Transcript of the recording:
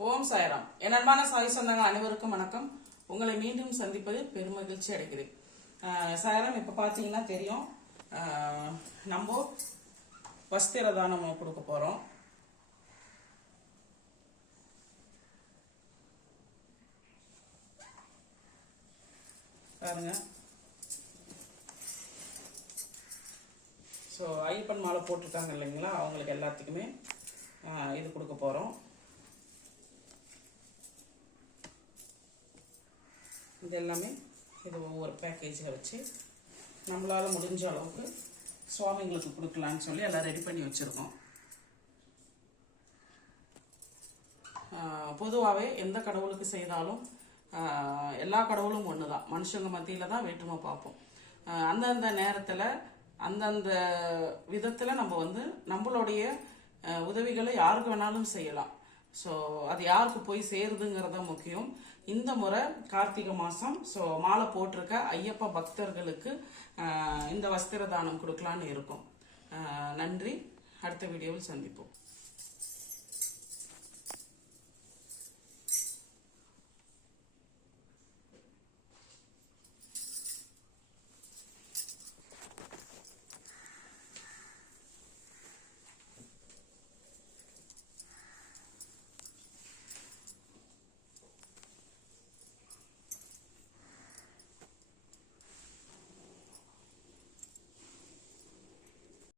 ஓம் சாய்ராம். என் அன்பான சாய் சொந்தங்கள் அனைவருக்கும் வணக்கம். உங்களை மீண்டும் சந்திப்பது பெருமகிழ்ச்சி அடைக்குது ஆஹ் சாய்ராம் இப்போ பார்த்தீங்கன்னா தெரியும். நம்ம வஸ்திர தானம் கொடுக்க போகிறோம் பாருங்க. ஸோ ஐயப்பன் மாலை போட்டுட்டாங்க இல்லைங்களா? அவங்களுக்கு எல்லாத்துக்குமே இது கொடுக்க போகிறோம் இது எல்லாமே இது ஒவ்வொரு பேக்கேஜாக வச்சு நம்மளால் முடிஞ்ச அளவுக்கு சுவாமிங்களுக்கு கொடுக்கலான்னு சொல்லி எல்லாம் ரெடி பண்ணி வச்சுருக்கோம். பொதுவாகவே எந்த கடவுளுக்கு செய்தாலும் எல்லா கடவுளும் ஒன்று தான் மனுஷங்க மத்தியில் தான் வேற்றுமை பார்ப்போம். அந்தந்த நேரத்தில் அந்தந்த விதத்தில் நம்ம வந்து நம்மளுடைய உதவிகளை யாருக்கு வேணாலும் செய்யலாம். ஸோ அது யாருக்கு போய் சேருதுங்கிறது முக்கியம். இந்த முறை கார்த்திகை மாதம் ஸோ மாலை போட்டிருக்க ஐயப்ப பக்தர்களுக்கு இந்த வஸ்திர தானம் கொடுக்கலான்னு இருக்கும் நன்றி. அடுத்த வீடியோவில் சந்திப்போம்.